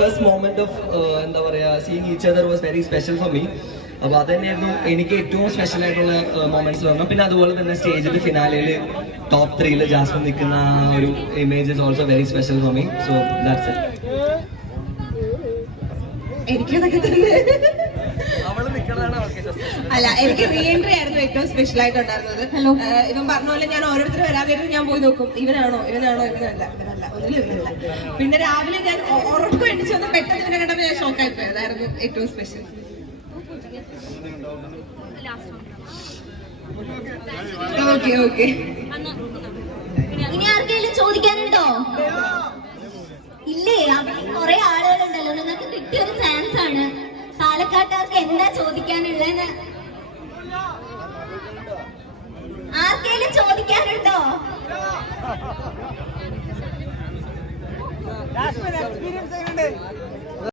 First moment of എന്താ പറയാ seeing each other was very special for me അപ്പൊ അത് തന്നെയായിരുന്നു എനിക്ക് ഏറ്റവും സ്പെഷ്യൽ ആയിട്ടുള്ള മൊമെന്റ്സ് വന്നു പിന്നെ അതുപോലെ തന്നെ സ്റ്റേജിൽ ഫിനാലയിൽ ടോപ്പ് ത്രീയിൽ ജാസ്മിൻ നിൽക്കുന്ന ഒരു image is also very special for me so that's എനിക്ക് ഇതൊക്കെ തന്നെ. അല്ല എനിക്ക് റീ എൻട്രി ആയിരുന്നു ഏറ്റവും സ്പെഷ്യൽ ആയിട്ട് ഉണ്ടായിരുന്നത്. ഹലോ ഇവൻ പറഞ്ഞ പോലെ ഞാൻ ഓരോരുത്തർ വരാൻ നേരത്ത് ഞാൻ പോയി നോക്കും. ഇവനാണോ ഇവനാണോ ഇവനല്ല ഇവനല്ല. ഒന്നിലും ഇവനല്ല. പിന്നെ രാവിലെ ഞാൻ ഉറക്കം എണ്ണിച്ച് വന്ന് പെട്ടെന്ന് ഇവനെ കണ്ടപ്പോൾ ഞാൻ ഷോക്കായി പോയി. അതായിരുന്നു ഏറ്റവും സ്പെഷ്യൽ ഓക്കെ ഓക്കെ പാലക്കാട്ടുകാർക്ക് എന്താ ചോദിക്കാനുള്ളതെന്ന്? ആർക്കെങ്കിലും ചോദിക്കാനുണ്ടോ? എക്സ്പീരിയൻസ് എങ്ങനെയുണ്ട്?